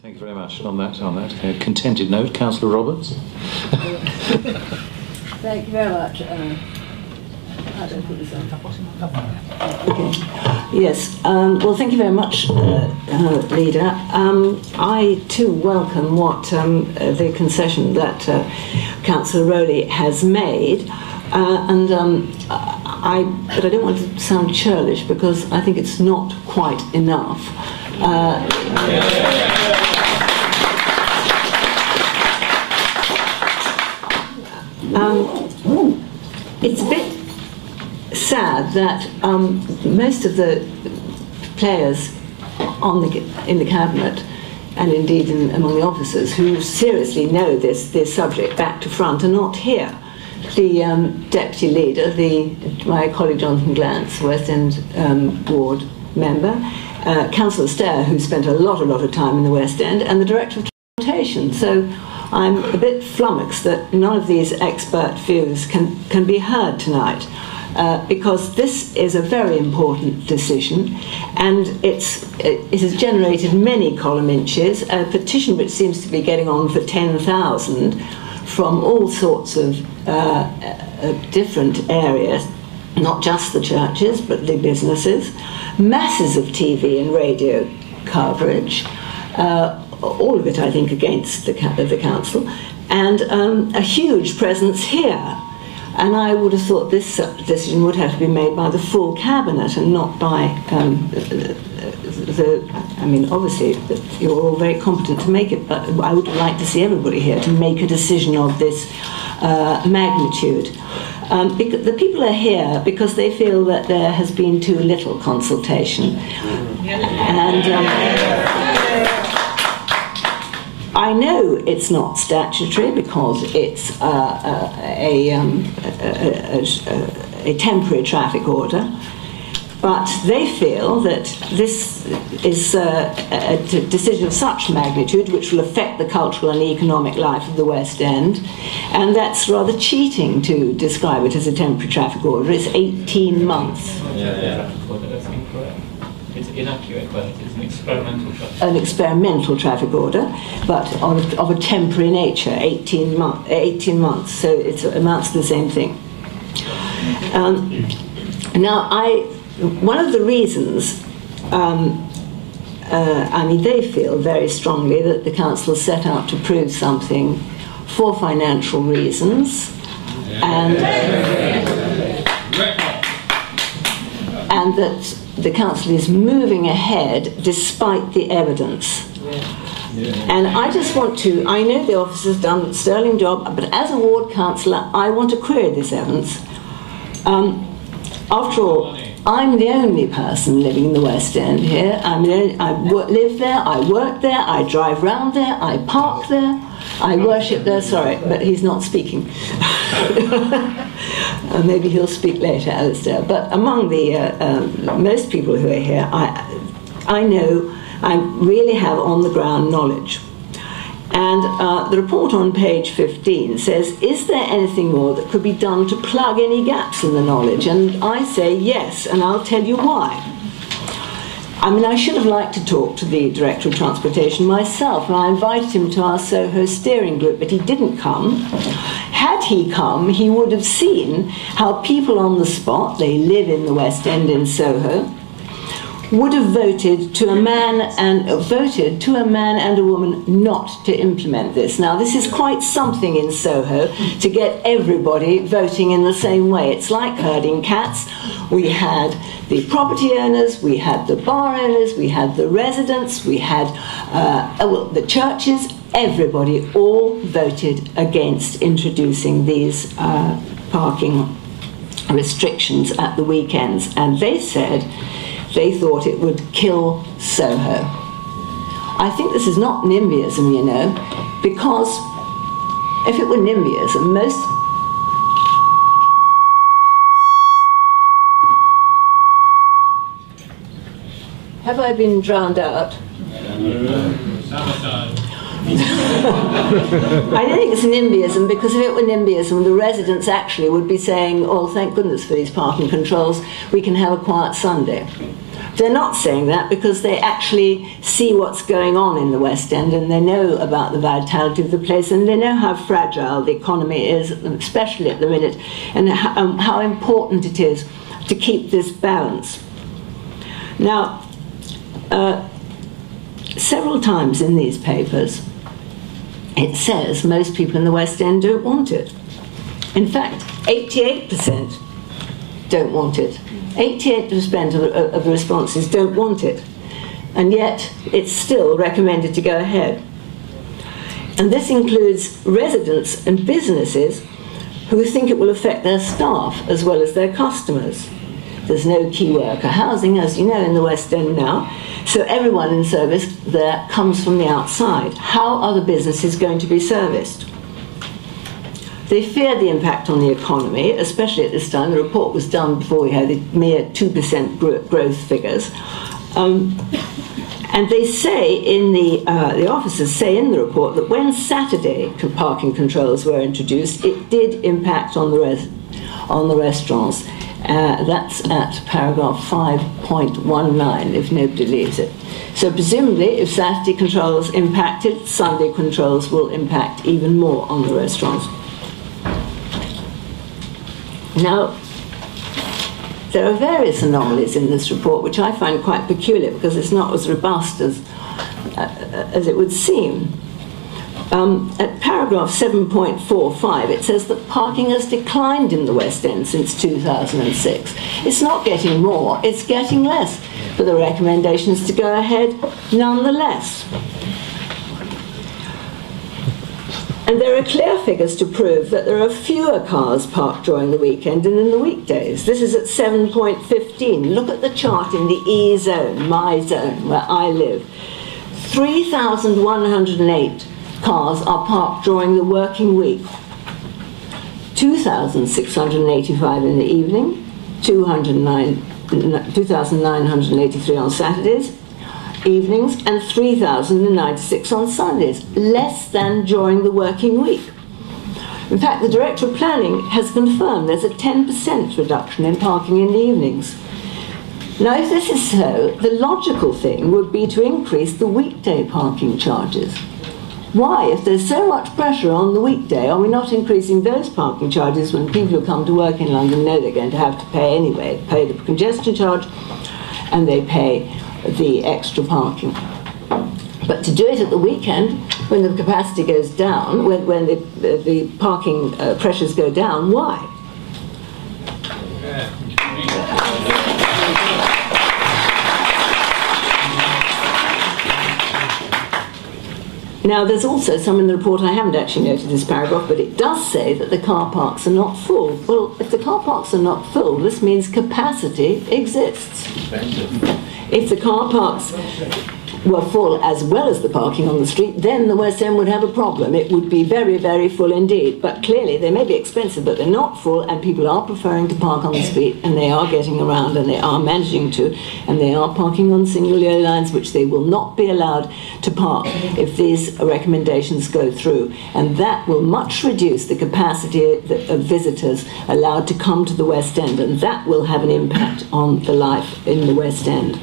Thank you very much. On that contented note, Councillor Roberts. Thank you very much. I don't put this on. Okay. Yes. Well, thank you very much, Leader. I too welcome what the concession that Councillor Rowley has made, but I don't want to sound churlish because I think it's not quite enough. It's a bit sad that most of the players in the cabinet, and indeed among the officers who seriously know this subject back to front, are not here. The deputy leader, my colleague Jonathan Glantz, West End ward member, Councillor Stair, who spent a lot of time in the West End, and the director of transportation. So I'm a bit flummoxed that none of these expert views can be heard tonight, because this is a very important decision, and it has generated many column inches, a petition which seems to be getting on for 10,000 from all sorts of different areas, not just the churches, but the businesses, masses of TV and radio coverage, all of it, I think, against the council, and a huge presence here. And I would have thought this decision would have to be made by the full cabinet and not by I mean, obviously, you're all very competent to make it, but I would like to see everybody here to make a decision of this magnitude. The people are here because they feel that there has been too little consultation. And I know it's not statutory because it's a temporary traffic order, but they feel that this is a decision of such magnitude which will affect the cultural and economic life of the West End, and that's rather cheating to describe it as a temporary traffic order. It's 18 months. Yeah. That's incorrect. It's inaccurate, but it's an experimental traffic. An experimental traffic order, but of a temporary nature, 18 months, so it amounts to the same thing. Now, one of the reasons, I mean, they feel very strongly that the council set out to prove something for financial reasons, and that the council is moving ahead despite the evidence. And I just want to, I know the officer's done a sterling job, but as a ward councillor, I want to query this evidence. After all, I'm the only person living in the West End here. I live there, I work there, I drive round there, I park there, I worship there. Sorry, but he's not speaking. Maybe he'll speak later, Alistair. But among the most people who are here, I know, I really have on-the-ground knowledge. And the report on page 15 says, is there anything more that could be done to plug any gaps in the knowledge? And I say yes, and I'll tell you why. I mean, I should have liked to talk to the Director of Transportation myself, and I invited him to our Soho steering group, but he didn't come. Had he come, he would have seen how people on the spot, they live in the West End in Soho, would have voted to a man and a woman not to implement this. Now, this is quite something in Soho to get everybody voting in the same way. It's like herding cats. We had the property owners, we had the bar owners, we had the residents, we had the churches. Everybody all voted against introducing these parking restrictions at the weekends, and they said they thought it would kill Soho. I think this is not NIMBYism, you know, because if it were NIMBYism, most... Have I been drowned out? I don't think it's an NIMBYism, because if it were NIMBYism, the residents actually would be saying, oh, thank goodness for these parking controls, we can have a quiet Sunday. They're not saying that because they actually see what's going on in the West End, and they know about the vitality of the place, and they know how fragile the economy is, especially at the minute, and how important it is to keep this balance. Now, several times in these papers, it says most people in the West End don't want it. In fact, 88% don't want it. 88% of the responses don't want it. And yet, it's still recommended to go ahead. And this includes residents and businesses who think it will affect their staff as well as their customers. There's no key worker housing, as you know, in the West End now. So everyone in service there comes from the outside. How are the businesses going to be serviced? They fear the impact on the economy, especially at this time. The report was done before we had the mere 2% growth figures. And they say in the officers say in the report that when Saturday parking controls were introduced, it did impact on the restaurants. That's at paragraph 5.19, if nobody leaves it. So presumably, if Saturday controls impacted, Sunday controls will impact even more on the restaurants. Now, there are various anomalies in this report, which I find quite peculiar because it's not as robust as it would seem. At paragraph 7.45, it says that parking has declined in the West End since 2006. It's not getting more, it's getting less. But the recommendation is to go ahead nonetheless. And there are clear figures to prove that there are fewer cars parked during the weekend than in the weekdays. This is at 7.15. Look at the chart in the E zone, my zone, where I live. 3,108 cars are parked during the working week. 2,685 in the evening, 2,983 on Saturdays, evenings, and 3,096 on Sundays, less than during the working week. In fact, the Director of Planning has confirmed there's a 10% reduction in parking in the evenings. Now, if this is so, the logical thing would be to increase the weekday parking charges. Why, if there's so much pressure on the weekday, are we not increasing those parking charges when people who come to work in London know they're going to have to pay anyway, pay the congestion charge, and they pay the extra parking? But to do it at the weekend, when the capacity goes down, when the parking pressures go down, why? Now, there's also some in the report, I haven't actually noted this paragraph, but it does say that the car parks are not full. Well, if the car parks are not full, this means capacity exists. If the car parks were full as well as the parking on the street, then the West End would have a problem. It would be very, very full indeed. But clearly, they may be expensive, but they're not full, and people are preferring to park on the street, and they are getting around, and they are managing to, and they are parking on single yellow lines, which they will not be allowed to park if these recommendations go through. And that will much reduce the capacity of visitors allowed to come to the West End, and that will have an impact on the life in the West End.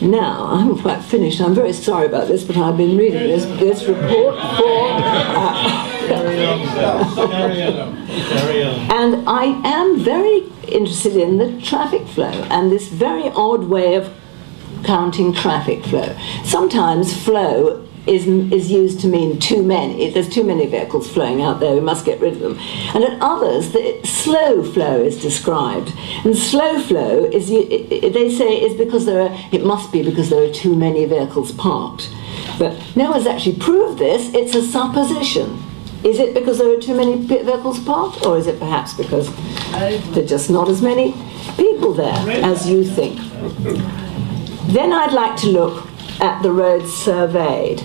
Now, I haven't quite finished. I'm very sorry about this, but I've been reading this report for... And I am very interested in the traffic flow and this very odd way of counting traffic flow. Sometimes flow is used to mean too many. There's too many vehicles flowing out there, we must get rid of them. And at others, the slow flow is described. And slow flow, is, they say, is because it must be because there are too many vehicles parked. But no one's actually proved this, it's a supposition. Is it because there are too many vehicles parked, or is it perhaps because there are just not as many people there as you think? Then I'd like to look at the roads surveyed,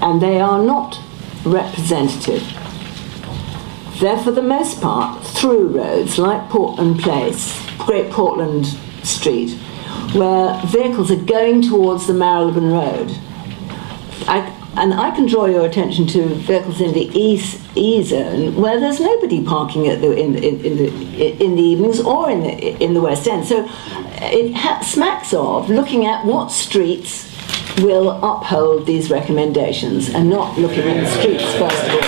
and they are not representative. They're for the most part through roads like Portland Place, Great Portland Street, where vehicles are going towards the Marylebone Road. And I can draw your attention to vehicles in the E zone where there's nobody parking in the evenings or in the West End. So it smacks of looking at what streets will uphold these recommendations and not looking at the streets first of all.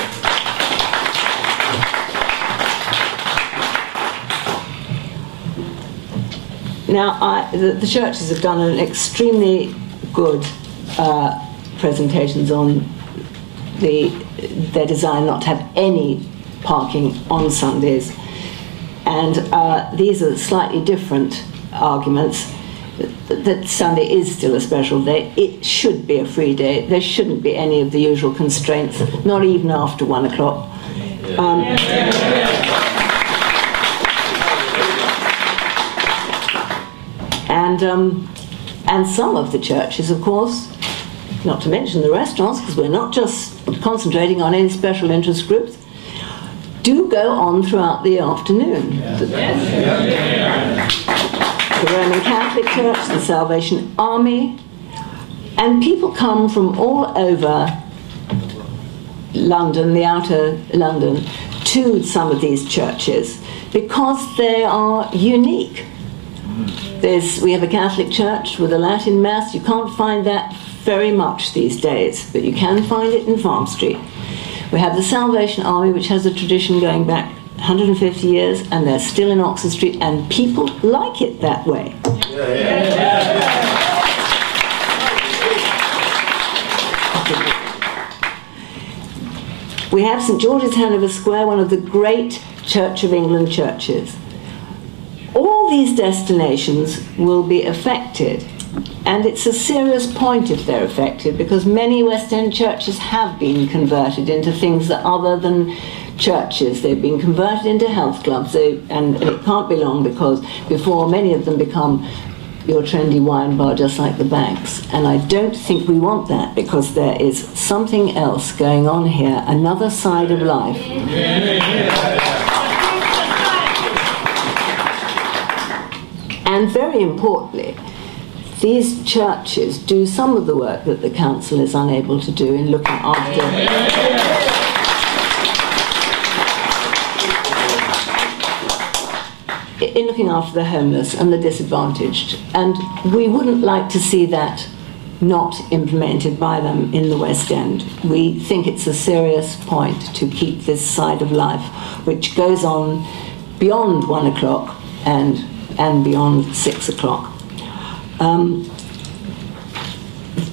Now, the churches have done an extremely good presentations on their desire not to have any parking on Sundays, and these are slightly different arguments. That Sunday is still a special day. It should be a free day. There shouldn't be any of the usual constraints, not even after 1 o'clock. And some of the churches, of course, not to mention the restaurants, because we're not just concentrating on any special interest groups, do go on throughout the afternoon. The Roman Catholic Church, the Salvation Army, and people come from all over London, the outer London, to some of these churches because they are unique. We have a Catholic church with a Latin Mass. You can't find that very much these days, but you can find it in Farm Street. We have the Salvation Army, which has a tradition going back 150 years, and they're still in Oxford Street, and people like it that way. We have St George's, Hanover Square, one of the great Church of England churches. All these destinations will be affected, and it's a serious point if they're affected, because many West End churches have been converted into things that other than churches. They've been converted into health clubs, and it can't be long because before many of them become your trendy wine bar just like the banks. And I don't think we want that, because there is something else going on here, another side of life. And very importantly, these churches do some of the work that the council is unable to do in looking after the homeless and the disadvantaged. And we wouldn't like to see that not implemented by them in the West End. We think it's a serious point to keep this side of life, which goes on beyond 1 o'clock and beyond 6 o'clock.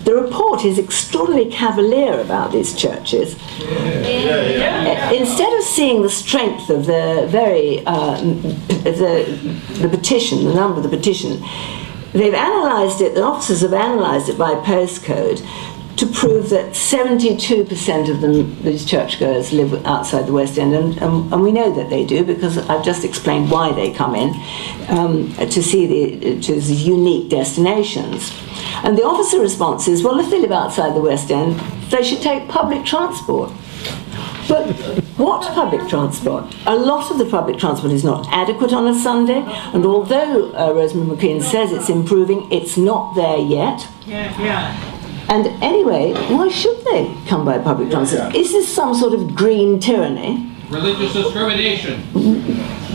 The report is extraordinarily cavalier about these churches. Instead of seeing the strength of the petition, the number of the petition, they've analysed it, the officers have analysed it by postcode to prove that 72% of them, these churchgoers, live outside the West End, and we know that they do, because I've just explained why they come in to see these unique destinations. And the officer response is, well, if they live outside the West End, they should take public transport. But what public transport? A lot of the public transport is not adequate on a Sunday, and although Rosemary McQueen says it's improving, it's not there yet. And anyway, why should they come by public transport? Is this some sort of green tyranny? Religious discrimination.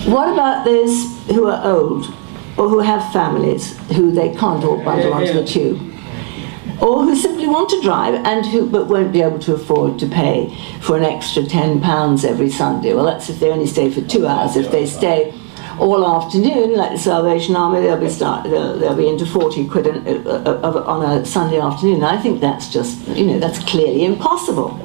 What about those who are old, or who have families who they can't all bundle onto the tube, or who simply want to drive but won't be able to afford to pay for an extra £10 every Sunday? Well, that's if they only stay for 2 hours. If they stay all afternoon, like the Salvation Army, they'll be into 40 quid on a Sunday afternoon. I think that's just, that's clearly impossible.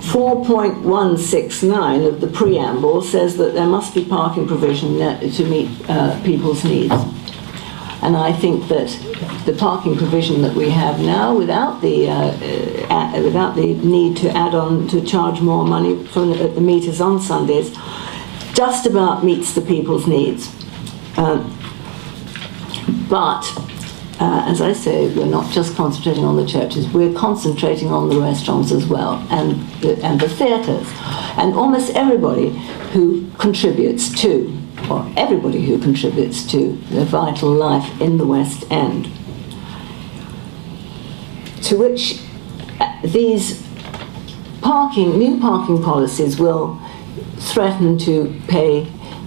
4.169 of the preamble says that there must be parking provision to meet people's needs. And I think that the parking provision that we have now, without the need to add on to charge more money at the meters on Sundays, just about meets the people's needs. But as I say, we're not just concentrating on the churches, we're concentrating on the restaurants as well, and the theatres, and almost everybody who contributes to, or everybody who contributes to the vital life in the West End. To which these new parking policies will threaten to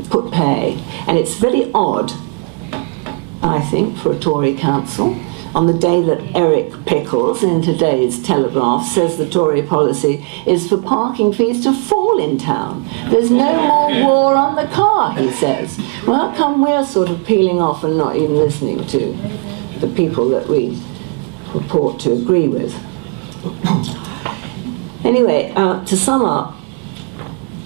put pay. And it's very odd, I think, for a Tory council, on the day that Eric Pickles in today's Telegraph says the Tory policy is for parking fees to fall in town. There's no more war on the car, he says. Well, how come we're sort of peeling off and not even listening to the people that we purport to agree with? Anyway, to sum up,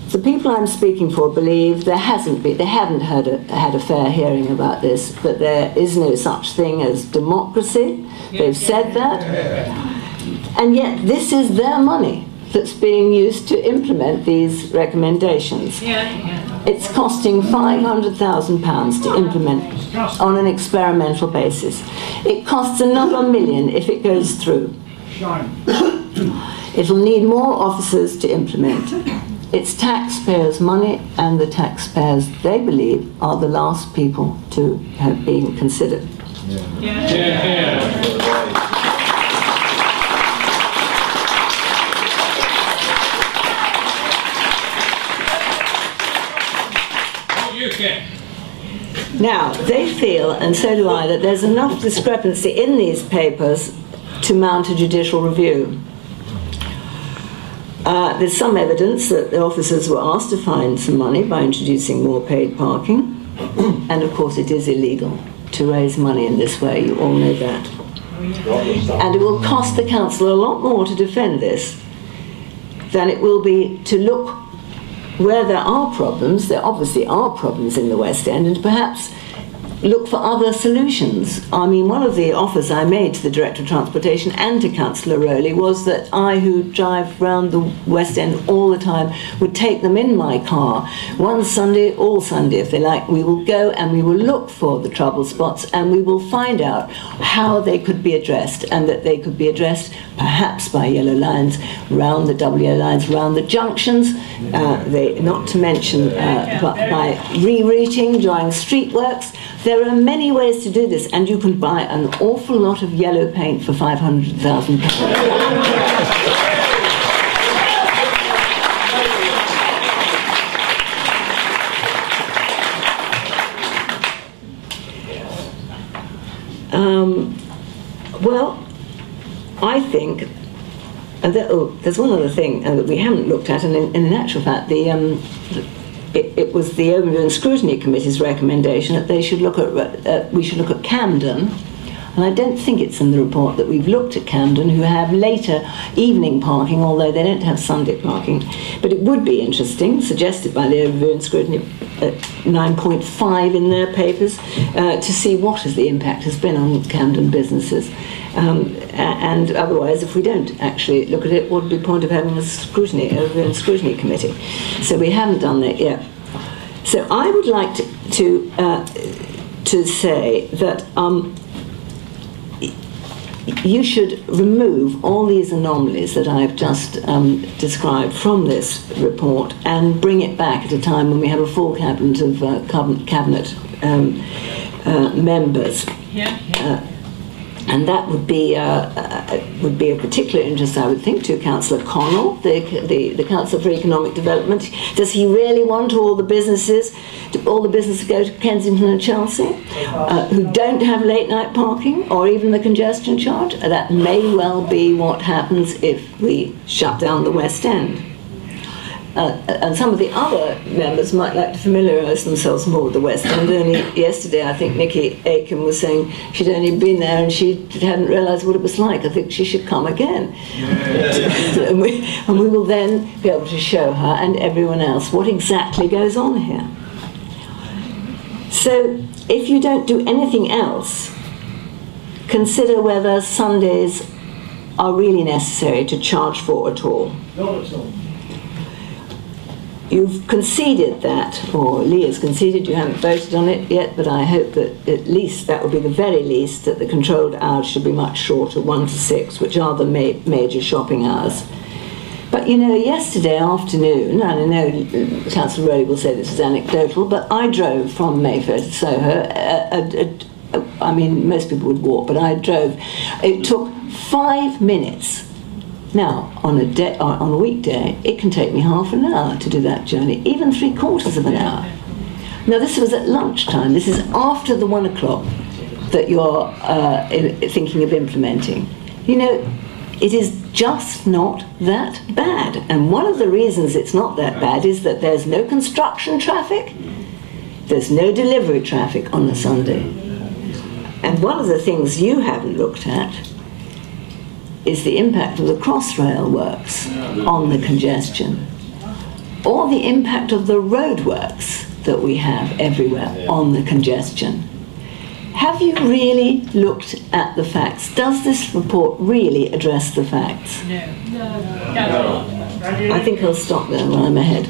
the people I'm speaking for believe they haven't had a fair hearing about this, that there is no such thing as democracy. They've said that. And yet this is their money that's being used to implement these recommendations. It's costing £500,000 to implement on an experimental basis. It costs another $1 million if it goes through. It'll need more officers to implement. It's taxpayers' money, and the taxpayers, they believe, are the last people to have been considered. Now, they feel, and so do I, that there's enough discrepancy in these papers to mount a judicial review. There's some evidence that the officers were asked to find some money by introducing more paid parking. And of course it is illegal to raise money in this way, you all know that. And it will cost the council a lot more to defend this than it will be to look where there are problems. There obviously are problems in the West End, and perhaps look for other solutions. I mean, one of the offers I made to the Director of Transportation and to Councillor Rowley was that I, who drive round the West End all the time, would take them in my car one Sunday, all Sunday if they like. We will go and we will look for the trouble spots, and we will find out how they could be addressed, and that they could be addressed perhaps by yellow lines round the double yellow lines, round the junctions, not to mention by rerouting during street works. There are many ways to do this, and you can buy an awful lot of yellow paint for £500,000. Well, I think, there's one other thing that we haven't looked at, and in actual fact, it was the Overview and Scrutiny Committee's recommendation that they should look at, we should look at Camden, and I don't think it's in the report that we've looked at Camden, who have later evening parking, although they don't have Sunday parking. But it would be interesting, suggested by the Overview and Scrutiny 9.5 in their papers, to see what the impact has been on Camden businesses. And otherwise, if we don't actually look at it, what would be the point of having a Overview and Scrutiny Committee? So we haven't done that yet. So I would like to say that you should remove all these anomalies that I've just described from this report, and bring it back at a time when we have a full cabinet of cabinet members. And that would be of particular interest, I would think, to Councillor Connell, the Councillor for Economic Development. Does he really want all the businesses to go to Kensington and Chelsea, who don't have late night parking or even the congestion charge? That may well be what happens if we shut down the West End. And some of the other members might like to familiarise themselves more with the West End. Only yesterday, I think Nikki Aiken was saying she'd only been there and she hadn't realised what it was like. I think she should come again. and we will then be able to show her and everyone else what exactly goes on here. So, if you don't do anything else, consider whether Sundays are really necessary to charge for at all. Not at all. you've conceded that, or Lee has conceded, you haven't voted on it yet, but I hope that at least, that would be the very least, that the controlled hours should be much shorter, 1 to 6, which are the major shopping hours. But you know, yesterday afternoon, and I know Councillor Rowley will say this is anecdotal, but I drove from Mayfair to Soho. I mean, most people would walk, but I drove. It took 5 minutes. Now, on a weekday, it can take me half an hour to do that journey, even 3/4 of an hour. Now, this was at lunchtime. This is after the 1 o'clock that you're thinking of implementing. You know, it is just not that bad. And one of the reasons it's not that bad is that there's no construction traffic, there's no delivery traffic on a Sunday. And one of the things you haven't looked at is the impact of the Crossrail works on the congestion, or the impact of the roadworks that we have everywhere on the congestion. Have you really looked at the facts? Does this report really address the facts? No. I think I'll stop there when I'm ahead.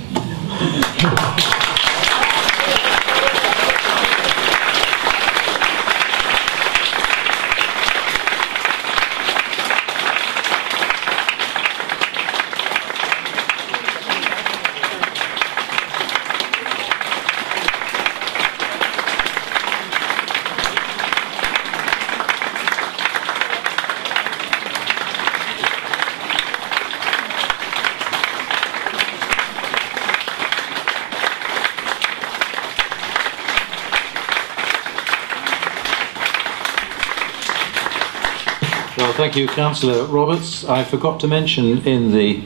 Well, thank you, Councillor Roberts. I forgot to mention in the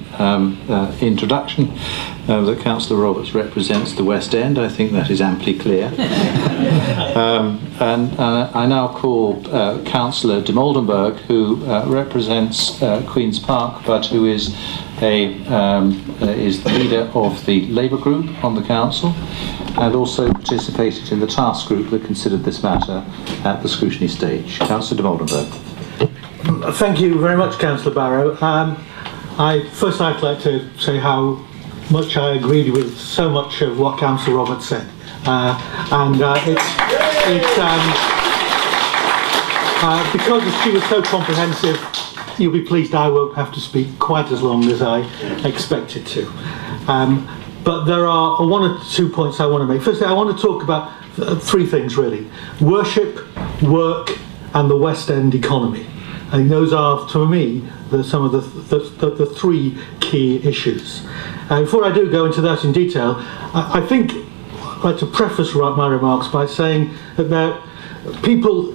introduction that Councillor Roberts represents the West End. I think that is amply clear. And I now call Councillor de Moldenberg, who represents Queen's Park, but who is is the leader of the Labour group on the council, and also participated in the task group that considered this matter at the scrutiny stage. Councillor de Moldenberg. Thank you very much, Councillor Barrow. First I'd like to say how much I agreed with so much of what Councillor Roberts said. Because she was so comprehensive, you'll be pleased I won't have to speak quite as long as I expected to. But there are 1 or 2 points I want to make. Firstly, I want to talk about 3 things really: worship, work, and the West End economy. I think those are, to me, some of the 3 key issues. Before I do go into that in detail, I think I'd like to preface my remarks by saying that people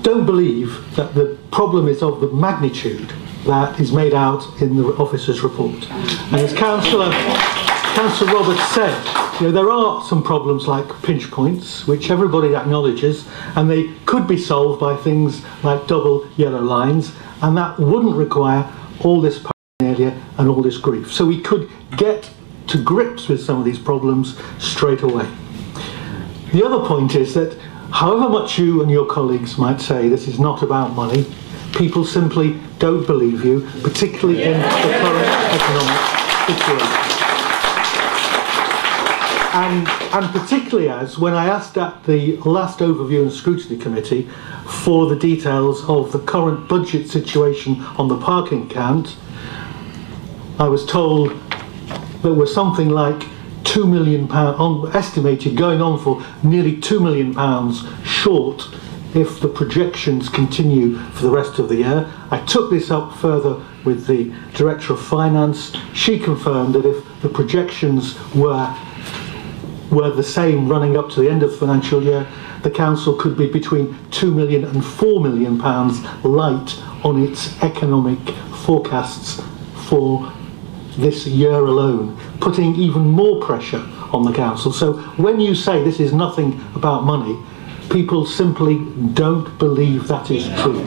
don't believe that the problem is of the magnitude that is made out in the officer's report. And as Councillor Roberts said, you know, there are some problems like pinch points, which everybody acknowledges, and they could be solved by things like double yellow lines, and that wouldn't require all this paraphernalia and all this grief. So we could get to grips with some of these problems straight away. The other point is that however much you and your colleagues might say this is not about money, people simply don't believe you, particularly in the current economic situation. And particularly as, when I asked at the last overview and scrutiny committee for the details of the current budget situation on the parking account, I was told there was something like £2 million estimated going on for nearly £2 million short if the projections continue for the rest of the year. I took this up further with the Director of Finance. She confirmed that if the projections were the same running up to the end of the financial year, the council could be between £2 million and £4 million light on its economic forecasts for this year alone, putting even more pressure on the council. So when you say this is nothing about money, people simply don't believe that is true.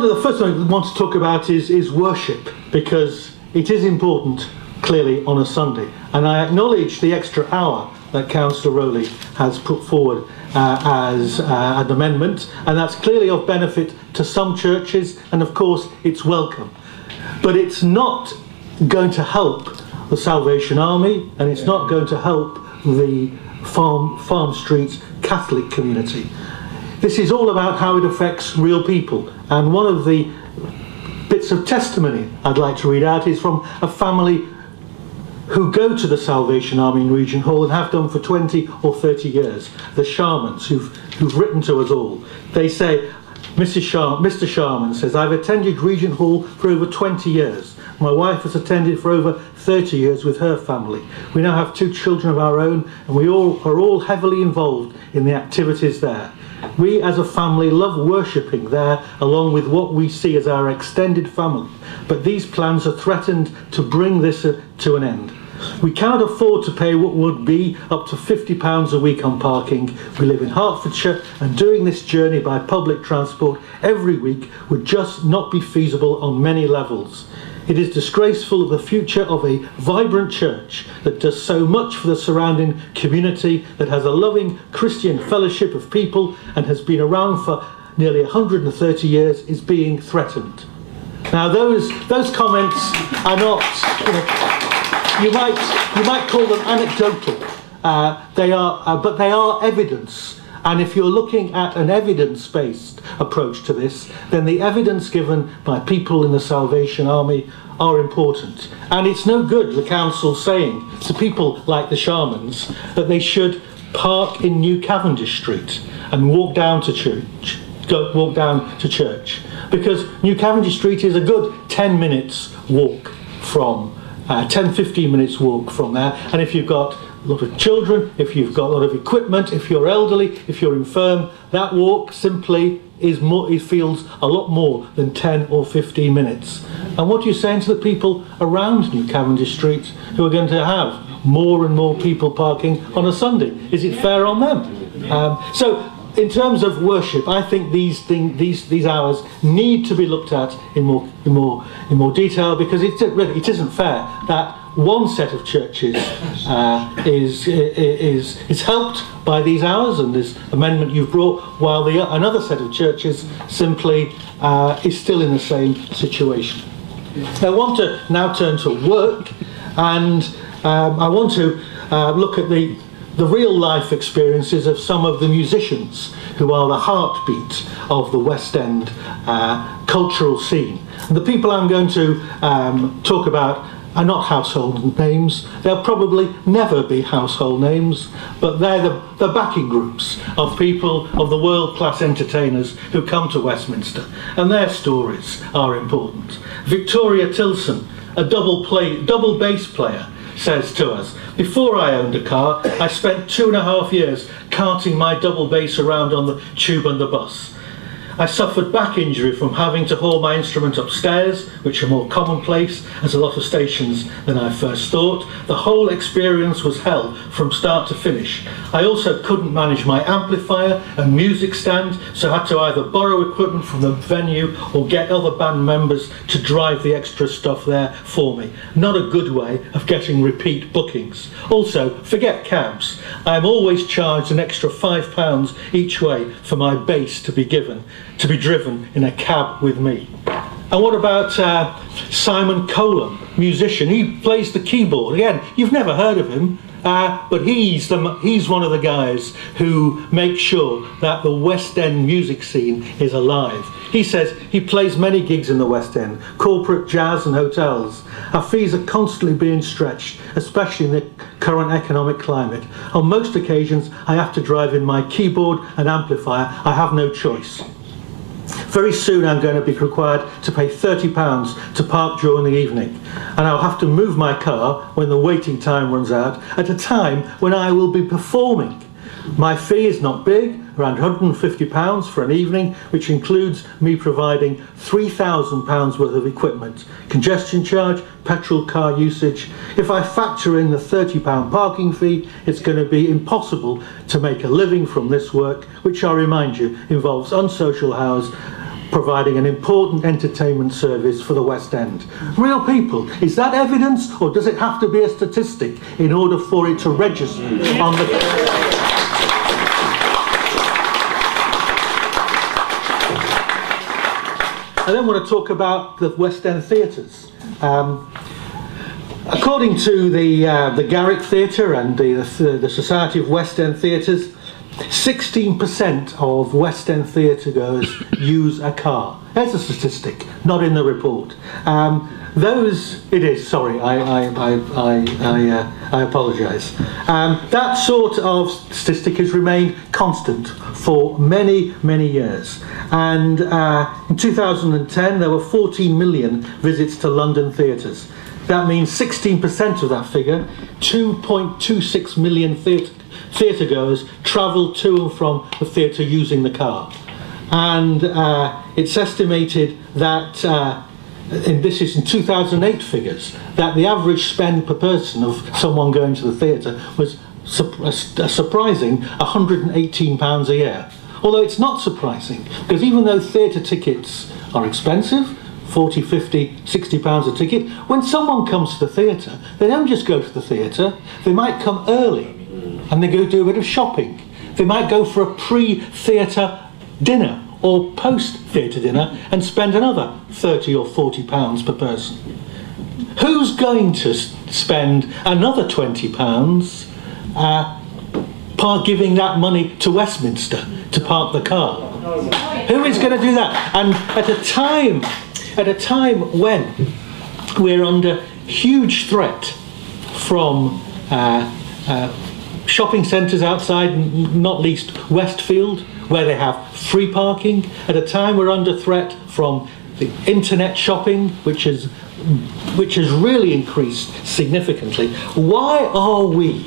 The first thing I want to talk about is worship, because it is important, clearly, on a Sunday. And I acknowledge the extra hour that Councillor Rowley has put forward as an amendment, and that's clearly of benefit to some churches, and of course it's welcome. But it's not going to help the Salvation Army, and it's not going to help the Farm Street Catholic community. This is all about how it affects real people. And one of the bits of testimony I'd like to read out is from a family who go to the Salvation Army in Regent Hall and have done for 20 or 30 years. The Sharmans, who've written to us all. They say, Mr. Sharman says, I've attended Regent Hall for over 20 years. My wife has attended for over 30 years with her family. We now have 2 children of our own, and we are all heavily involved in the activities there. We as a family love worshipping there along with what we see as our extended family, but these plans are threatened to bring this to an end. We cannot afford to pay what would be up to £50 a week on parking. We live in Hertfordshire, and doing this journey by public transport every week would just not be feasible on many levels. It is disgraceful of the future of a vibrant church that does so much for the surrounding community, that has a loving Christian fellowship of people and has been around for nearly 130 years, is being threatened. Now those comments are not, you might call them anecdotal. But they are evidence. And if you're looking at an evidence-based approach to this, then the evidence given by people in the Salvation Army are important. And it's no good the council saying to people like the Sharmans that they should park in New Cavendish Street and walk down to church. Because New Cavendish Street is a good 10 minutes walk from 10-15 minutes walk from there, and if you've got a lot of children, if you've got a lot of equipment, if you're elderly, if you're infirm, that walk simply is more, it feels a lot more than 10 or 15 minutes. And what are you saying to the people around New Cavendish Street who are going to have more and more people parking on a Sunday? Is it fair on them? So in terms of worship, I think these hours need to be looked at in more detail, because it isn't fair that one set of churches is helped by these hours and this amendment you've brought, while another set of churches simply is still in the same situation. I want to now turn to work, and I want to look at the real life experiences of some of the musicians who are the heartbeat of the West End cultural scene. And the people I'm going to talk about are not household names. They'll probably never be household names, but they're the backing groups of people, of the world-class entertainers who come to Westminster, and their stories are important. Victoria Tilson, a double bass player, says to us, before I owned a car, I spent 2.5 years carting my double bass around on the tube and the bus. I suffered back injury from having to haul my instrument upstairs, which are more commonplace at a lot of stations than I first thought. The whole experience was hell from start to finish. I also couldn't manage my amplifier and music stand, so had to either borrow equipment from the venue or get other band members to drive the extra stuff there for me. Not a good way of getting repeat bookings. Also, forget cabs. I am always charged an extra £5 each way for my bass to be driven in a cab with me. And what about Simon Colam, musician? He plays the keyboard. Again, you've never heard of him, but he's one of the guys who makes sure that the West End music scene is alive. He says he plays many gigs in the West End, corporate, jazz and hotels. Our fees are constantly being stretched, especially in the current economic climate. On most occasions, I have to drive in my keyboard and amplifier. I have no choice. Very soon I'm going to be required to pay £30 to park during the evening, and I'll have to move my car when the waiting time runs out at a time when I will be performing. My fee is not big, around £150 for an evening, which includes me providing £3,000 worth of equipment, congestion charge, petrol car usage. If I factor in the £30 parking fee, it's going to be impossible to make a living from this work, which I remind you involves unsocial hours, providing an important entertainment service for the West End. Real people, is that evidence, or does it have to be a statistic in order for it to register on the... I then want to talk about the West End theatres. According to the Garrick Theatre and the Society of West End Theatres, 16% of West End theatre goers use a car. There's a statistic, not in the report. It is. Sorry, I apologise. That sort of statistic has remained constant for many, many years. And in 2010, there were 14 million visits to London theatres. That means 16% of that figure, 2.26 million theatre goers travel to and from the theatre using the car. And it's estimated that, and this is in 2008 figures, that the average spend per person of someone going to the theatre was a surprising £118 a year. Although it's not surprising, because even though theatre tickets are expensive, 40, 50, 60 pounds a ticket, when someone comes to the theatre, they don't just go to the theatre, they might come early and they go do a bit of shopping. They might go for a pre-theatre dinner or post-theatre dinner and spend another 30 or 40 pounds per person. Who's going to spend another 20 pounds giving that money to Westminster to park the car? Who is going to do that? And at a time when we're under huge threat from shopping centres outside, not least Westfield, where they have free parking, at a time we're under threat from the internet shopping, which has really increased significantly, why are we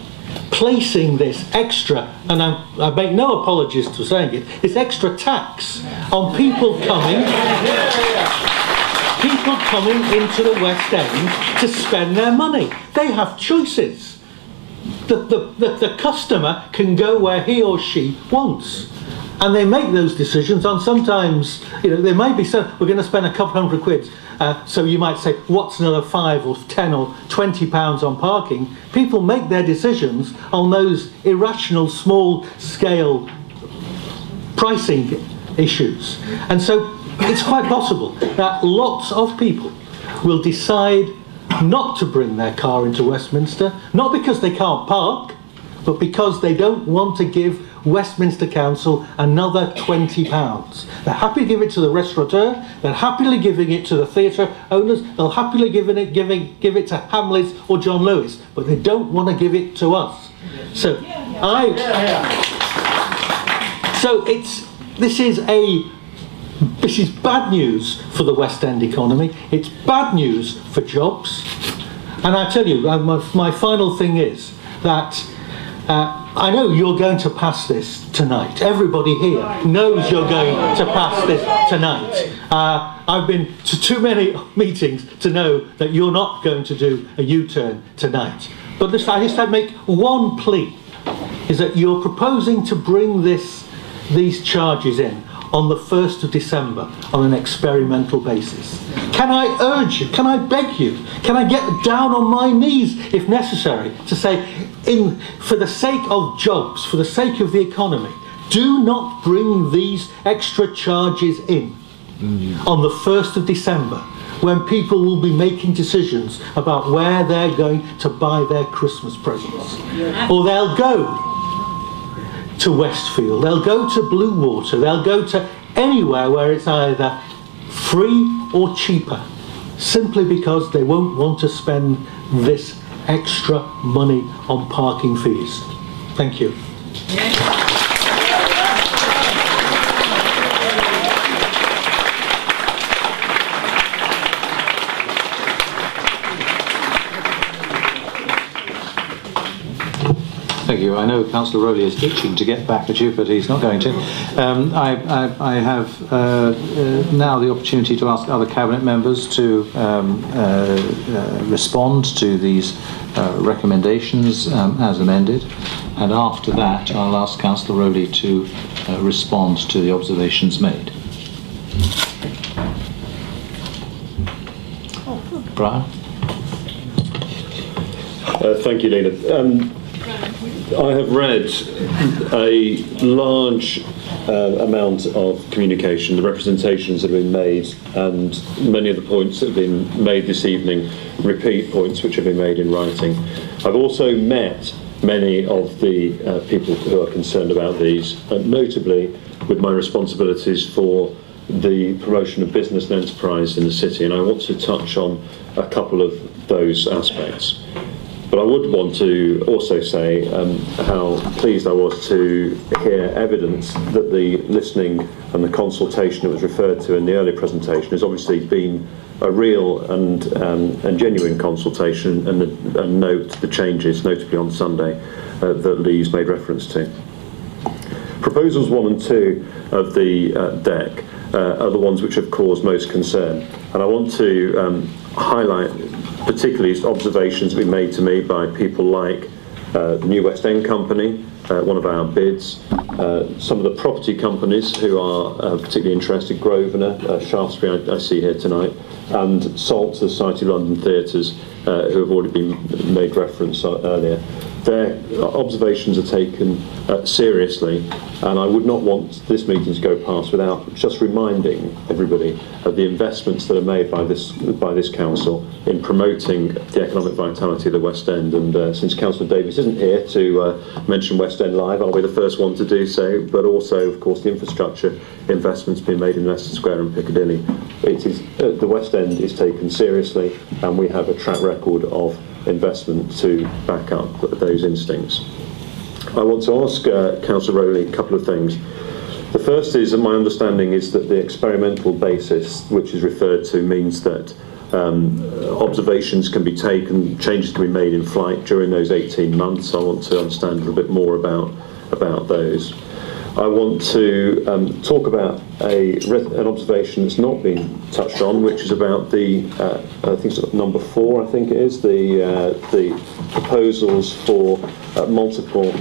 placing this extra, and I make no apologies for saying it, this extra tax on people coming into the West End to spend their money? They have choices. The customer can go where he or she wants, and they make those decisions on sometimes, they may be so, we're going to spend a couple £100. So you might say, what's another 5 or 10 or 20 pounds on parking? People make their decisions on those irrational small scale pricing issues. And so it's quite possible that lots of people will decide not to bring their car into Westminster, not because they can't park, but because they don't want to give Westminster Council another £20. They're happy to give it to the restaurateur, they're happily giving it to the theatre owners, they'll happily give it to Hamleys or John Lewis, but they don't want to give it to us. So this is bad news for the West End economy. It's bad news for jobs. And I tell you, my final thing is that I know you're going to pass this tonight. Everybody here knows you're going to pass this tonight. I've been to too many meetings to know that you're not going to do a U-turn tonight. But I just make one plea, is that you're proposing to bring these charges in on the 1st of December on an experimental basis. Can I urge you, can I beg you, can I get down on my knees if necessary to say, for the sake of jobs, for the sake of the economy, do not bring these extra charges in on the 1st of December, when people will be making decisions about where they're going to buy their Christmas presents. Or they'll go to Westfield, they'll go to Bluewater, they'll go to anywhere where it's either free or cheaper, simply because they won't want to spend this extra money on parking fees. Thank you. Thank you. I know Councillor Rowley is itching to get back at you, but he's not going to. I have now the opportunity to ask other Cabinet members to respond to these recommendations as amended, and after that I'll ask Councillor Rowley to respond to the observations made. Brian? Thank you, Lena. I have read a large amount of communication, the representations that have been made, and many of the points that have been made this evening repeat points which have been made in writing. I've also met many of the people who are concerned about these, notably with my responsibilities for the promotion of business and enterprise in the city, and I want to touch on a couple of those aspects. But I would want to also say how pleased I was to hear evidence that the listening and the consultation that was referred to in the earlier presentation has obviously been a real and genuine consultation, and note the changes, notably on Sunday, that Lee's made reference to. Proposals 1 and 2 of the deck are the ones which have caused most concern, and I want to highlight particularly observations been made to me by people like the New West End Company, one of our bids, some of the property companies who are particularly interested, Grosvenor, Shaftesbury I see here tonight, and SALT, the Society of London Theatres, who have already been made reference earlier. Their observations are taken seriously, and I would not want this meeting to go past without just reminding everybody of the investments that are made by this council in promoting the economic vitality of the West End. And since Councillor Davies isn't here to mention West End Live, I'll be the first one to do so, but also, of course, the infrastructure investments being made in Leicester Square and Piccadilly. It is, the West End is taken seriously, and we have a track record of investment to back up those instincts. I want to ask Councillor Rowley a couple of things. The first is that my understanding is that the experimental basis which is referred to means that observations can be taken, changes can be made in flight during those 18 months. I want to understand a little bit more about those. I want to talk about an observation that's not been touched on, which is about the, I think it's number 4, I think it is, the proposals for multiple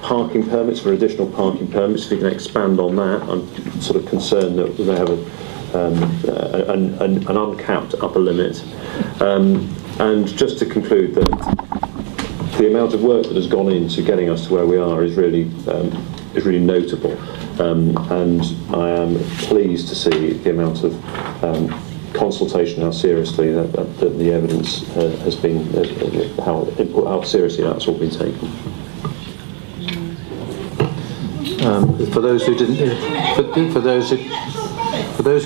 parking permits, for additional parking permits. If you can expand on that, I'm sort of concerned that they have an uncapped upper limit. And just to conclude that the amount of work that has gone into getting us to where we are is really notable, and I am pleased to see the amount of consultation, how seriously that the evidence has been, how seriously that's all been taken. For those who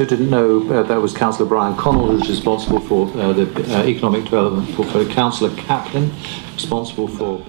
didn't know, that was Councillor Brian Connell, who's responsible for the economic development portfolio. Councillor Kaplan, responsible for